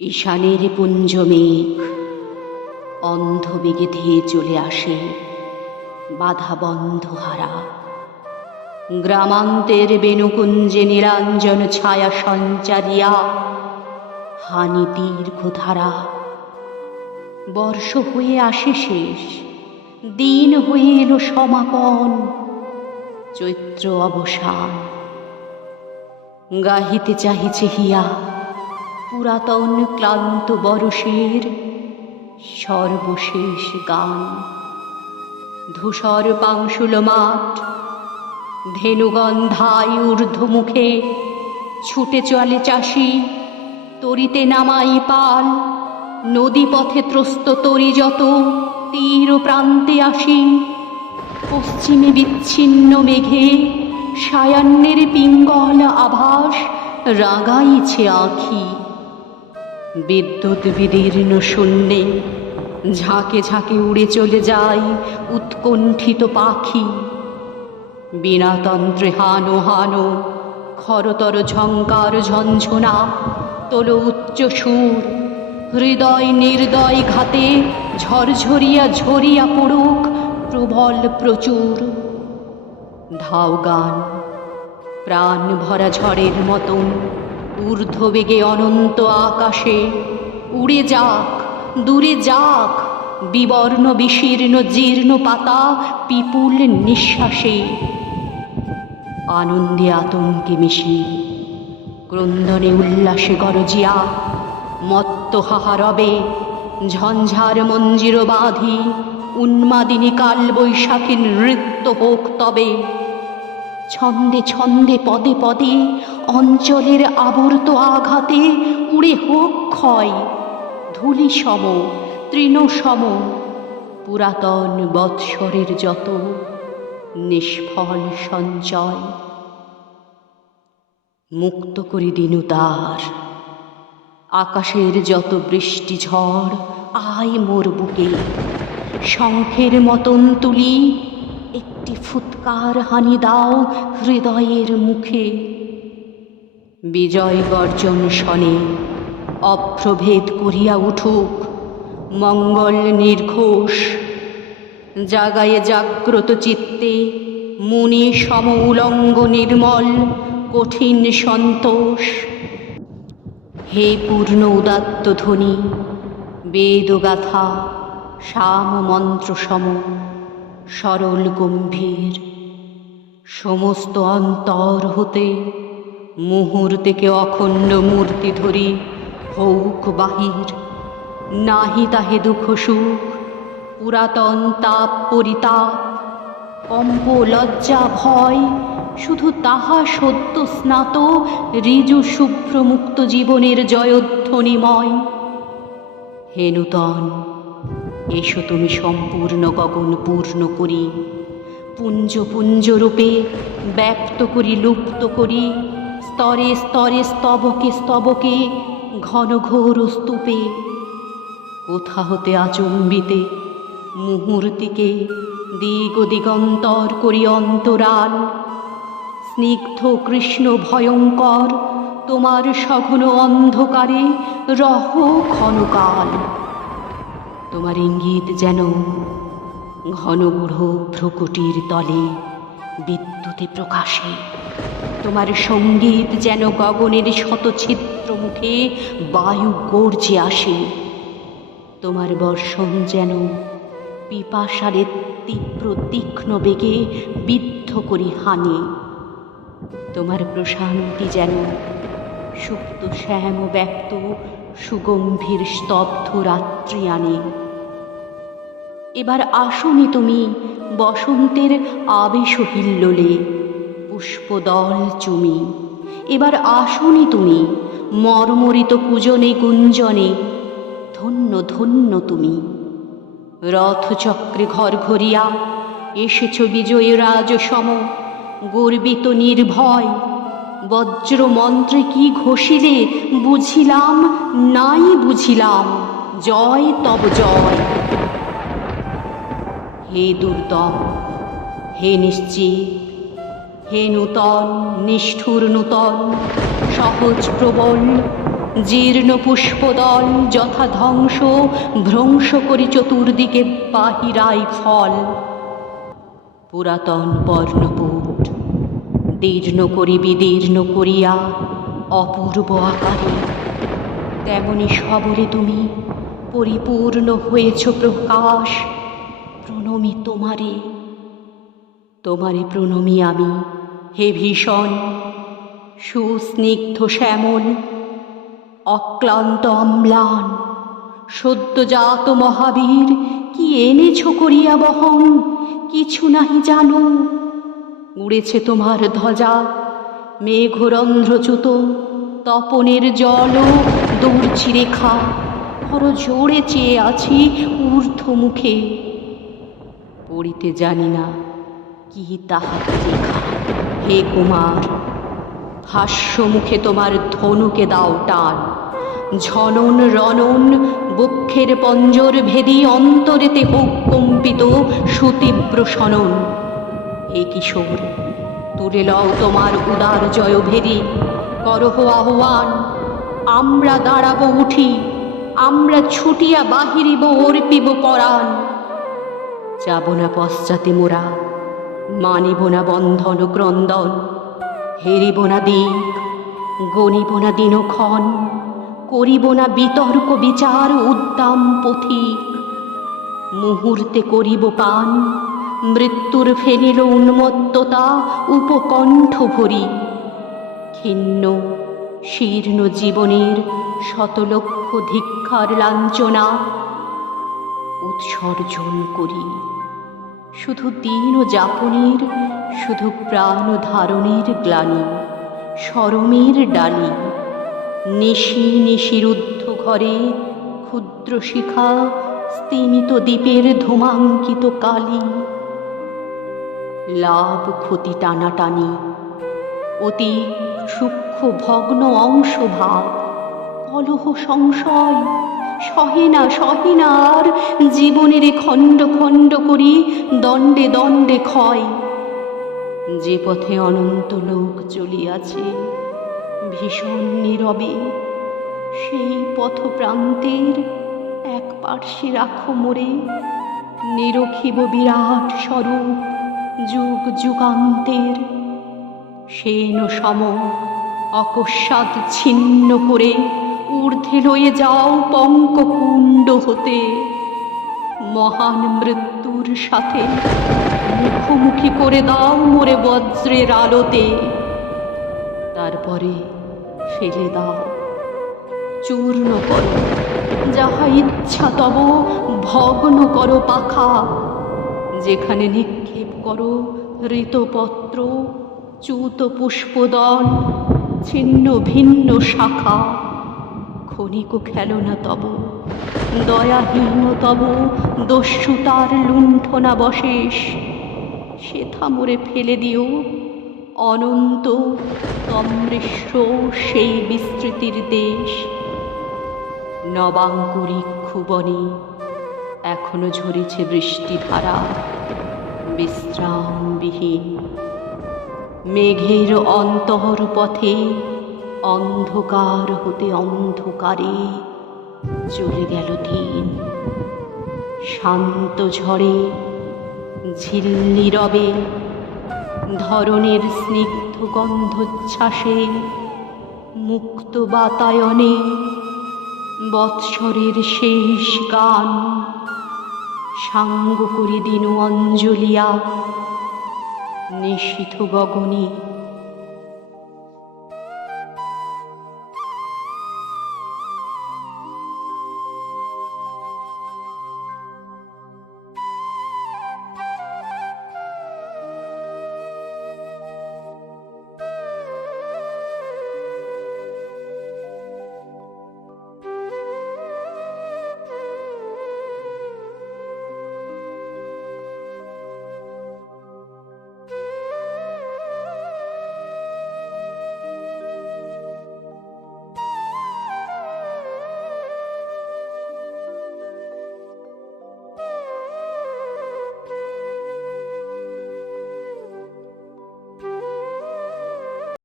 ঈশানের পুঞ্জ মেঘ অন্ধ ধেয়ে চলে আসে বাধা বন্ধ হারা গ্রামান্তের বেনুকুঞ্জে নিরঞ্জন ছায়া সঞ্চারিয়া হানি দীর্ঘ ধারা বর্ষ হয়ে আসে শেষ, দিন হয়ে এলো সমাপন, চৈত্র অবসান। গাহিতে চাহিছে হিয়া পুরাতন ক্লান্ত বরষের সর্বশেষ গান। ধূসর পাংশুল মাঠ, ধেনুগন্ধায় ঊর্ধ্বমুখে ছুটে চলে চাষি, তরিতে নামাই পাল নদী পথে ত্রস্ত তরি যত তীর প্রান্তে আসি। পশ্চিমে বিচ্ছিন্ন মেঘে সায়ান্নের পিঙ্গল আভাস রাগাইছে আখি। বিদ্যুৎ বিদীর্ণ শূন্যে ঝাঁকে ঝাঁকে উড়ে চলে যায় উৎকণ্ঠিত পাখি। বীণাতন্ত্রে হানো হানো খরতর ঝঙ্কার ঝঞ্ঝনা তোল উচ্চ সুর। হৃদয় নির্দয় ঘাতে ঝরঝরিয়া ঝরিয়া পড়ুক প্রবল প্রচুর। ধাও গান, প্রাণ ভরা ঝড়ের মতন ঊর্ধ্ববেগে অনন্ত আকাশে। উড়ে যাক, দূরে যাক, বিবর্ণ বিশীর্ণ জীর্ণ পাতা পিপুল নিঃশ্বাসে। আনন্দে আতঙ্কে মিশি। ক্রন্দনে উল্লাসে গরজিয়া। মত্ত হাহারবে। ঝঞ্ঝার মঞ্জির বাঁধি। উন্মাদিনী কাল বৈশাখী নৃত্য হোক তবে। ছন্দে ছন্দে পদে পদে অঞ্চলের আবর্ত আঘাতে উড়ে হোক ক্ষয় ধূলি সম তৃণ সম পুরাতন বৎসরের যত নিষ্ফল সঞ্চয়। মুক্ত করি দিনু তার। আকাশের যত বৃষ্টি ঝড়, আয় মোর বুকে। শঙ্খের মতন তুলি, একটি ফুৎকার হানি দাও হৃদয়ের মুখে। বিজয় গর্জন শনে। অপ্রভেদ করিয়া উঠুক। মঙ্গল নির্ঘোষ। জাগায়ে জাগ্রত চিত্তে মুনি সম উলঙ্গ নির্মল কঠিন সন্তোষ। হে পূর্ণ উদাত্ত ধ্বনি, বেদগাথা শাম মন্ত্র সম সরল গম্ভীর। সমস্ত অন্তর হতে মুহূর্তেকে অখণ্ড মূর্তি ধরি হৌক বাহির। নাহি তাহে দুঃখ সুখ, পুরাতন তাপ পরিতাপ। কম্প লজ্জা ভয়, শুধু তাহা সত্য স্নাত, ঋজু শুভ্র মুক্ত জীবনের জয়ধ্বনিময়। হে নূতন, এসো তুমি সম্পূর্ণ গগন পূর্ণ করি, পুঞ্জ পুঞ্জ রূপে ব্যক্ত করি, লুপ্ত করি। স্তরে স্তরে স্তবকে স্তবকে, ঘন ঘোর স্তূপে। কোথা হতে আচম্বিতে? মুহূর্তিকে দিগ দিগন্তর করি অন্তরাল। স্নিগ্ধ কৃষ্ণ ভয়ঙ্কর, তোমার সঘন অন্ধকারে রহ ক্ষণকাল। তোমার ইঙ্গিত যেন ঘন গুঢ় ভ্রকুটির তলে বিদ্যুতে প্রকাশে। তোমার সংগীত যেন গগনের শতছিদ্র মুখে বায়ু গর্জে আসে। তোমার বর্ষণ যেন পিপাসারে তীব্র তীক্ষ্ণ বেগে বিদ্ধ করি হানে। তোমার প্রশান্তি যেন সুপ্ত, শ্যাম ব্যক্ত সুগম্ভীর, স্তব্ধ রাত্রি আনে। এবার আসনি তুমি বসন্তের আবেশ পুষ্পদল চুমি। এবার আসনি তুমি, মর্মরিত পূজনে গুঞ্জনে, ধন্য ধন্য তুমি। রথচক্রে ঘর ঘরিয়া এসেছ বিজয় রাজ সম গর্বিত নির্ভয়। বজ্র মন্ত্রে কি ঘষিলে বুঝিলাম, নাই বুঝিলাম, জয় তব জয়। হে দুর্দম, হে নিশ্চিত হে নূতন, নিষ্ঠুর নূতন, সহজ প্রবল, জীর্ণ পুষ্পদল যথা ধ্বংস ভ্রংশ করি চতুর্দিকে বাহিরাই ফল। পুরাতন বর্ণপুট, দীর্ণ করি বিদীর্ণ করিয়া অপূর্ব আকারে। তেমনি সবরে তুমি পরিপূর্ণ হয়েছ প্রকাশ, প্রণমি তোমারে। তোমারে প্রণমী আমি। হে ভীষণ, সুস্নিগ্ধ শ্যামল, অক্লান্ত অম্লান, সদ্যজাত মহাবীর, কি এনেছ করিয়া বহন? কিছু নাহি জানো। উড়েছে তোমার ধ্বজা, মেঘরন্ধ্রচ্যুত, তপনের জল দৌড়ছি রেখা ধর জোরে চেয়ে আছি ঊর্ধ্ব মুখে পড়িতে জানি না কি তাহাতে লেখা হে কুমার হাস্য মুখে তোমার ধনুকে দাও টান। ঝনন রনন, বক্ষের পঞ্জর ভেদি অন্তরেতে হোক কম্পিত সুতীব্র সনন। হে কিশোর, তুলে লও তোমার উদার জয় ভেরি করহ আহ্বান, আমরা দাঁড়াব উঠি, আমরা ছুটিয়া বাহিরিব অর্পিব পরাণ। যাব না পশ্চাতে মোরা মানিব না বন্ধন ক্রন্দন, হেরিব না দিক, গণিব না দিনক্ষণ, করিব না বিতর্ক বিচার উদ্দাম পথিক। মুহূর্তে করিব পান, মৃত্যুর ফেনিল উন্মত্ততা উপকণ্ঠ ভরি। ক্ষীণ, শীর্ণ জীবনের শতলক্ষ ধিক্ষার লাঞ্ছনা উৎসর্জন করি। শুধু দিন ও যাপনের, শুধু প্রাণ ধারণের গ্লানি, সরমের ডালি। নিশি নিশিরুদ্ধ ঘরে ক্ষুদ্র শিখা, স্তিমিত দ্বীপের ধূমাঙ্কিত কালি। লাভ ক্ষতি টানাটানি, অতি সূক্ষ্ম ভগ্ন অংশ ভাব কলহ সংশয় সহে না সহে না আর জীবনের খণ্ড খণ্ড করি দণ্ডে দণ্ডে ক্ষয়। যে পথে অনন্ত লোক চলিয়াছে, ভীষণ নীরবে, সেই পথ প্রান্তের এক পার্শ্বে রাখো মোরে। নিরখিব বিরাট স্বরূপ যুগ যুগান্তের, সেন সম অকস্মাৎ ছিন্ন করে ঊর্ধ্বে লয়ে যাও পঙ্ককুণ্ড হতে। মহান মৃত্যুর সাথে মুখোমুখি করে দাও মোরে বজ্রের আলোতে। তারপরে ফেলে দাও। চূর্ণ করো। যাহা ইচ্ছা তব ভগ্ন করো পাখা। যেখানে নিক্ষেপ করো ঋতপত্র চ্যুত পুষ্পদল ছিন্ন ভিন্ন শাখা। ক্ষণিক খেলো না তব। দয়াহীন তব দস্যুতার লুণ্ঠনা বশেষ। সেথা মোরে ফেলে দিও, অনন্ত তম্রেশ্ব সেই বিস্তৃতির দেশ। নবাঙ্কুরি ক্ষুবনে এখনও ঝরেছে বৃষ্টিধারা, বিশ্রামবিহীন। মেঘের অন্তর পথে অন্ধকার হতে অন্ধকারে চলে গেল দিন। শান্ত ঝড়ে, ঝিল্লি রবে, ধরনের স্নিগ্ধ গন্ধচ্ছ্বাসে, মুক্ত বাতায়নে, বৎসরের শেষ গান। সাঙ্গ করে দিন অঞ্জলিয়া নিশীথ গগনে।